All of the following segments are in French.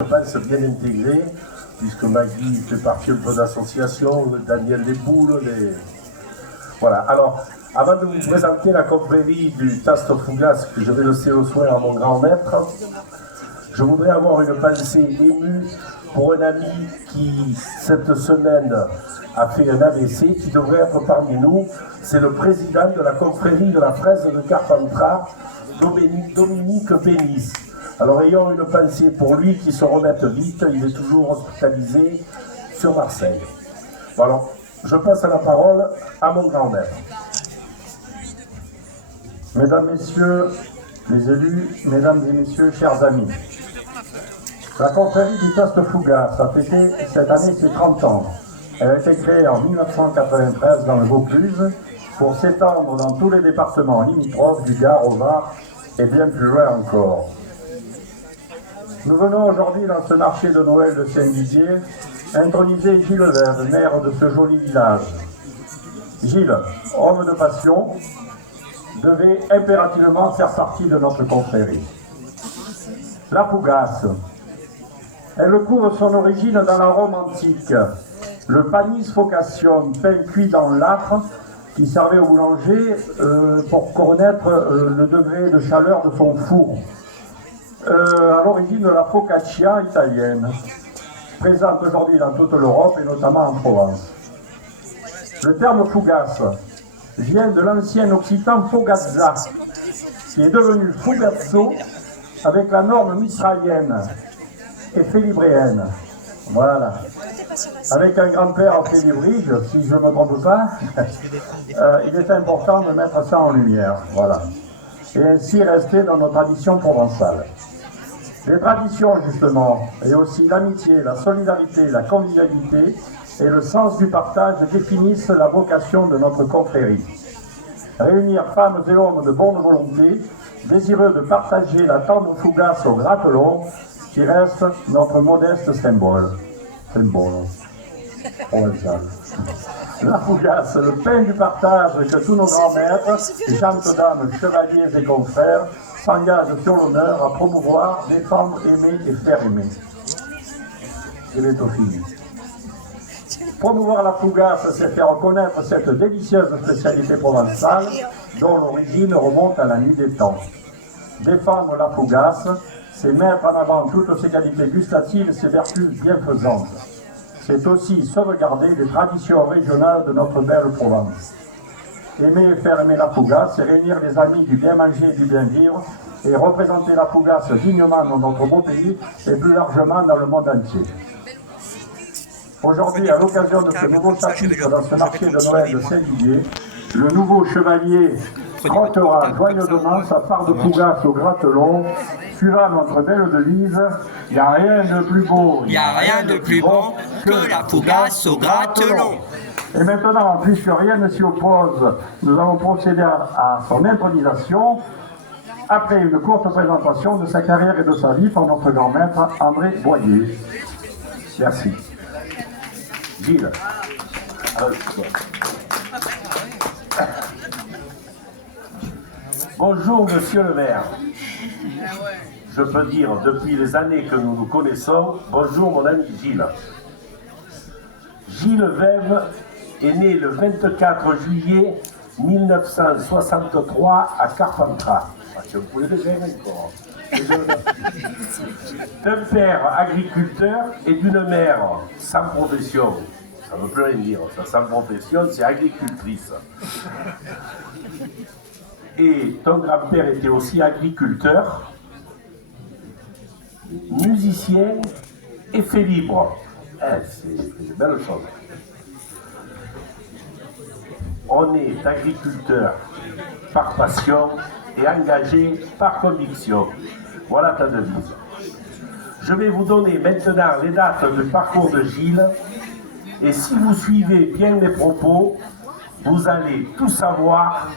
Je pense bien intégré, puisque Maggie fait partie un peu d'association, Daniel les Boules, Voilà, alors, avant de vous présenter la confrérie du Taste Fougas que je vais laisser au soin à mon grand maître, je voudrais avoir une pensée émue pour un ami qui, cette semaine, a fait un AVC, qui devrait être parmi nous. C'est le président de la confrérie de la fraise de Carpentras, Dominique Pénis. Alors ayons une pensée pour lui qui se remette vite, il est toujours hospitalisé sur Marseille. Bon, alors, je passe la parole à mon grand-mère. Mesdames, Messieurs les élus, Mesdames et Messieurs, chers amis, la confrérie du Taste Fougas a fêté cette année ses 30 ans. Elle a été créée en 1993 dans le Vaucluse pour s'étendre dans tous les départements limitrophes du Gard au Var et bien plus loin encore. Nous venons aujourd'hui dans ce marché de Noël de Saint-Didier introniser Gilles Vève, maire de ce joli village. Gilles, homme de passion, devait impérativement faire partie de notre confrérie. La Fougasse, elle couvre son origine dans la Rome antique. Le panis focation, pain cuit dans l'âtre, qui servait au boulanger pour connaître le degré de chaleur de son four. À l'origine de la focaccia italienne, présente aujourd'hui dans toute l'Europe et notamment en Provence. Le terme fougasse vient de l'ancien occitan fogazza, qui est devenu fugazzo avec la norme misraïenne et félibréenne. Voilà. Avec un grand-père en félibrige, si je ne me trompe pas, il est important de mettre ça en lumière. Voilà. Et ainsi rester dans nos traditions provençales. Les traditions, justement, et aussi l'amitié, la solidarité, la convivialité et le sens du partage définissent la vocation de notre confrérie. Réunir femmes et hommes de bonne volonté, désireux de partager la tendre fougasse au Gratelon, qui reste notre modeste symbole. Provençal. La fougasse, le pain du partage que tous nos grands maîtres, gentes dames, chevaliers et confrères s'engagent sur l'honneur à promouvoir, défendre, aimer et faire aimer. C'est l'étofile. Promouvoir la fougasse, c'est faire reconnaître cette délicieuse spécialité provençale dont l'origine remonte à la nuit des temps. Défendre la fougasse, c'est mettre en avant toutes ses qualités gustatives et ses vertus bienfaisantes. C'est aussi sauvegarder les traditions régionales de notre belle Provence. Aimer et faire aimer la fougasse, c'est réunir les amis du bien manger et du bien vivre et représenter la fougasse dignement dans notre beau pays et plus largement dans le monde entier. Aujourd'hui, à l'occasion de ce nouveau chapitre dans ce marché de Noël de Saint-Didier, le nouveau chevalier trottera joyeusement sa part de fougasse au Gratelon, suivant notre belle devise, il n'y a rien de plus beau, il n'y a rien de plus bon que la fougasse au Gratelon. Et maintenant, puisque rien ne s'y oppose, nous allons procéder à son intronisation, après une courte présentation de sa carrière et de sa vie par notre grand maître André Boyer. Merci. Gilles. Bonjour Monsieur le maire. Je peux dire, depuis les années que nous nous connaissons, bonjour mon ami Gilles. Gilles Vève est né le 24 juillet 1963 à Carpentras. Vous pouvez le dire encore. D'un père agriculteur et d'une mère sans profession. Ça ne veut plus rien dire, ça sans profession, c'est agricultrice. Et ton grand-père était aussi agriculteur, musicien et fait libre. C'est une belle chose. On est agriculteur par passion et engagé par conviction. Voilà ta devise. Je vais vous donner maintenant les dates de parcours de Gilles et si vous suivez bien les propos, vous allez tout savoir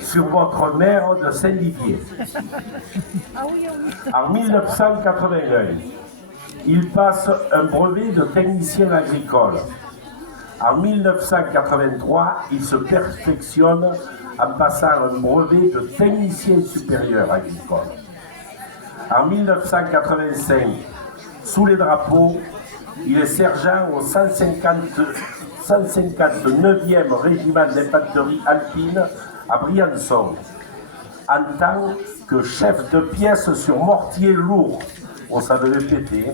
sur votre maire de Saint-Didier. En 1981, il passe un brevet de technicien agricole. En 1983, il se perfectionne en passant un brevet de technicien supérieur agricole. En 1985, Sous les drapeaux, il est sergent au 159e régiment d'infanterie alpine à Briançon, en tant que chef de pièce sur mortier lourd. Oh, ça devait péter.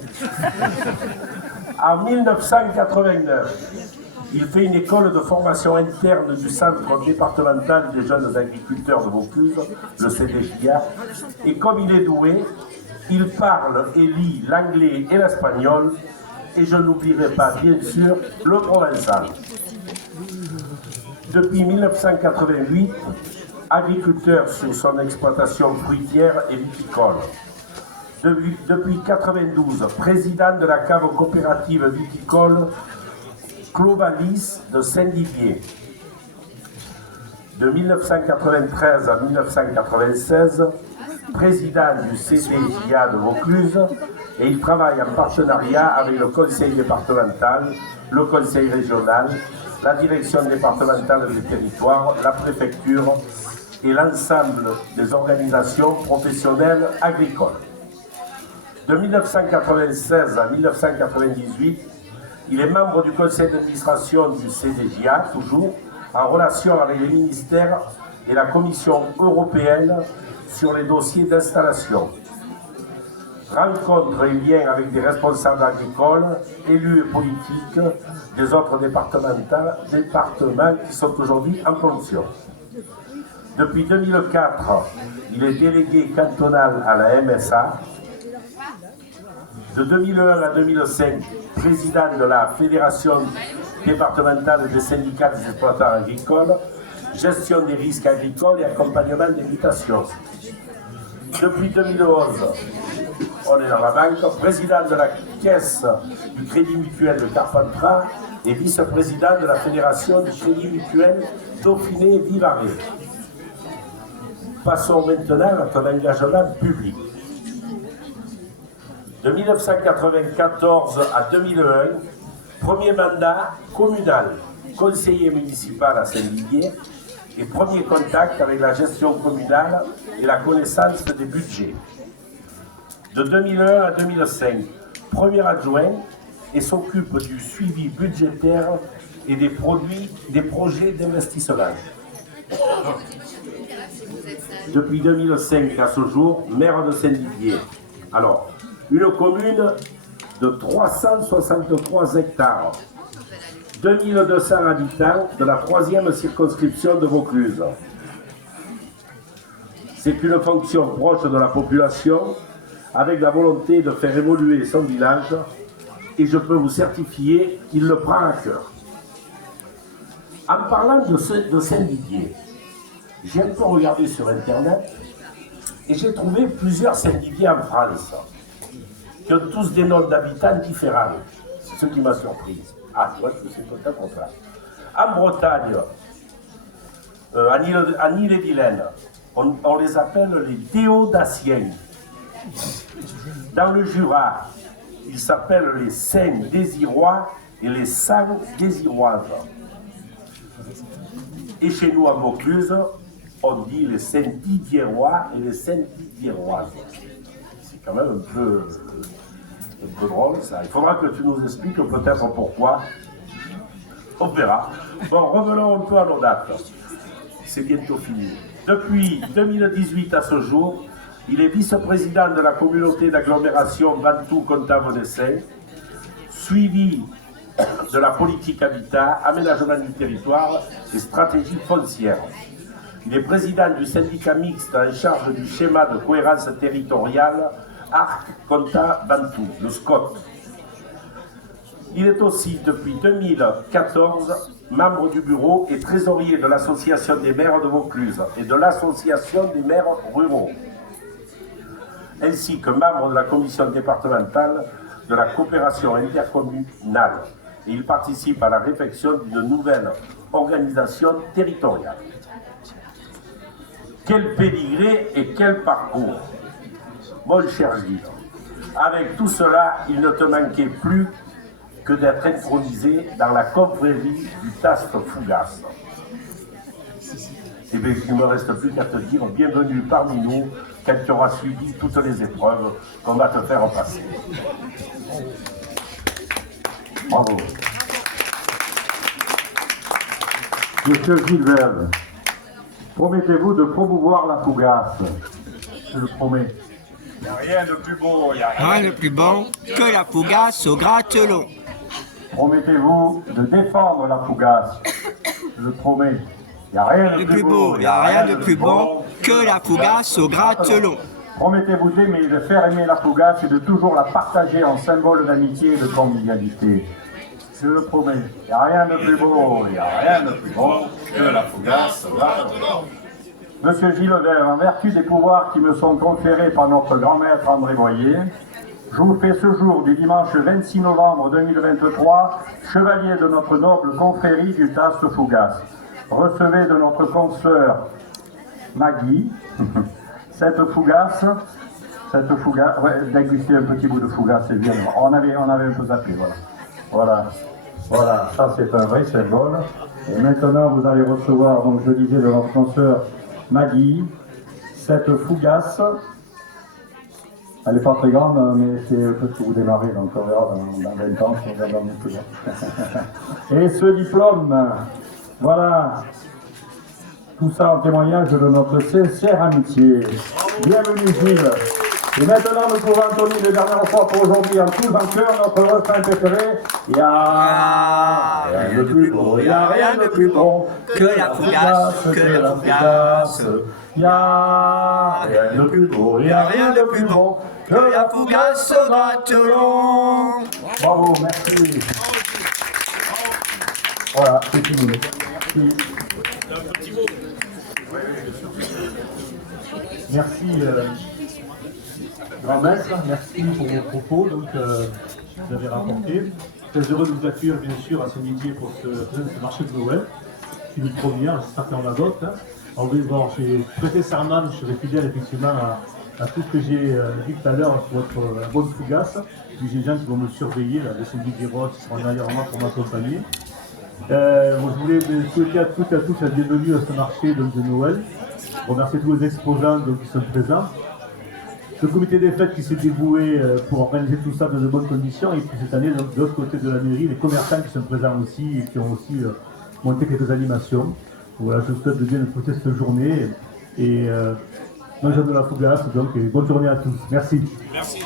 En 1989, il fait une école de formation interne du Centre départemental des jeunes agriculteurs de Vaucluse, le CDJA, et comme il est doué, il parle et lit l'anglais et l'espagnol, et je n'oublierai pas, bien sûr, le provençal. Depuis 1988, agriculteur sur son exploitation fruitière et viticole. Depuis 1992, président de la cave coopérative viticole Clovalis de Saint-Didier. De 1993 à 1996, président du CDJA de Vaucluse, et il travaille en partenariat avec le conseil départemental, le conseil régional, la direction départementale des territoires, la préfecture et l'ensemble des organisations professionnelles agricoles. De 1996 à 1998, il est membre du conseil d'administration du CDJA, toujours, en relation avec les ministères et la Commission européenne sur les dossiers d'installation. Rencontre et liens avec des responsables agricoles, élus et politiques des autres départements qui sont aujourd'hui en fonction. Depuis 2004, il est délégué cantonal à la MSA. De 2001 à 2005, président de la Fédération départementale des syndicats des exploitants agricoles, gestion des risques agricoles et accompagnement des mutations. Depuis 2011, on est dans la banque, président de la Caisse du Crédit Mutuel de Carpentras et vice-président de la Fédération du Crédit Mutuel Dauphiné-Vivarais. Passons maintenant à ton engagement public. De 1994 à 2001, premier mandat communal, conseiller municipal à Saint-Didier et premier contact avec la gestion communale et la connaissance des budgets. De 2001 à 2005, premier adjoint et s'occupe du suivi budgétaire et des projets d'investissement. Depuis 2005 à ce jour, maire de Saint-Didier. Alors, une commune de 363 hectares, 2200 habitants de la 3e circonscription de Vaucluse. C'est une fonction proche de la population, avec la volonté de faire évoluer son village, et je peux vous certifier qu'il le prend à cœur. En parlant de Saint-Didier, j'ai un peu regardé sur Internet, et j'ai trouvé plusieurs Saint-Didier en France, qui ont tous des noms d'habitants différents. C'est ce qui m'a surpris. Ah, ouais, c'est peut-être pour ça. En Bretagne, en Ille-et-Vilaine, on les appelle les Déodaciens. Dans le Jura, ils s'appellent les Saints-Désirois et les Saints-Désiroises. Et chez nous, à Vaucluse, on dit les Saint-Didierois et les Saint-Didieroises. C'est quand même un peu drôle, ça. Il faudra que tu nous expliques peut-être pourquoi. On verra. Bon, revenons un peu à nos dates. C'est bientôt fini. Depuis 2018 à ce jour, il est vice-président de la communauté d'agglomération Ventoux-Comtat-Vaudessein, suivi de la politique habitat, aménagement du territoire et stratégie foncière. Il est président du syndicat mixte en charge du schéma de cohérence territoriale Arc-Comtat-Ventoux, le SCOT. Il est aussi, depuis 2014, membre du bureau et trésorier de l'Association des maires de Vaucluse et de l'Association des maires ruraux, ainsi que membre de la commission départementale de la coopération intercommunale. Et il participe à la réflexion d'une nouvelle organisation territoriale. Quel pédigré et quel parcours! Mon cher Gilles, avec tout cela, il ne te manquait plus que d'être intronisé dans la confrérie du Taste Fougas. Et bien, il ne me reste plus qu'à te dire bienvenue parmi nous quand tu auras subi toutes les épreuves qu'on va te faire passer. Bravo. Monsieur Gilbert, promettez-vous de promouvoir la Fougasse? Je le promets. Il n'y a rien de plus beau, il n'y a Rien de plus bon que la fougasse au gratelot. Promettez-vous de défendre la Fougasse? Je le promets. Il n'y a rien de Le plus plus beau, beau, il n'y a rien de plus bon que la fougasse au gratelot. Promettez-vous d'aimer et de faire aimer la Fougasse et de toujours la partager en symbole d'amitié et de convivialité. Je le promets. Il n'y a rien de plus beau, il n'y a rien de plus bon que la Fougasse au gratelot. Monsieur Gilbert, en vertu des pouvoirs qui me sont conférés par notre grand maître André Boyer, je vous fais ce jour du dimanche 26 novembre 2023 chevalier de notre noble confrérie du Taste Fougasse. Recevez de notre consoeur Maggie cette Fougasse, ouais, déguster un petit bout de Fougasse, c'est bien. On avait un peu zappé, voilà, ça c'est un vrai symbole. Et maintenant vous allez recevoir, donc je disais, de notre consoeur Maggie, cette Fougasse. Elle n'est pas très grande, mais c'est peut-être que vous démarrez, donc on verra dans 20 ans si on va dans plus. Et ce diplôme, voilà, tout ça en témoignage de notre sincère amitié. Bienvenue Gilles. Et maintenant nous pouvons entonner une dernière fois pour aujourd'hui en tous en cœur notre refrain préféré. Il n'y a rien de plus beau, il n'y a rien de plus bon Que la fougasse, que la fougasse. Il n'y a rien de plus beau, il n'y a rien de plus bon Que la fougasse au gratelot. Bravo, merci. Voilà, c'est fini. Merci. Merci, grand maître, merci pour vos propos que vous avez rapportés. Très heureux de vous accueillir bien sûr à Saint-Didier pour ce marché de Noël. C'est une première, j'espère qu'il y en a d'autres. Alors, bon, j'ai prêté serment, je serai fidèle effectivement à tout ce que j'ai dit tout à l'heure sur votre bonne fougasse. Puis j'ai des gens qui vont me surveiller, là, les Saint-Didier qui seront derrière moi pour m'accompagner. Je voulais souhaiter à toutes et à tous la bienvenue à ce marché de Noël. Remercier tous les exposants qui sont présents. Le comité des fêtes qui s'est dévoué pour organiser tout ça dans de bonnes conditions. Et puis cette année, de l'autre côté de la mairie, les commerçants qui sont présents aussi et qui ont aussi monté quelques animations. Voilà, je vous souhaite de bien écouter cette journée. Et mangez de la fougasse, donc et bonne journée à tous. Merci. Merci.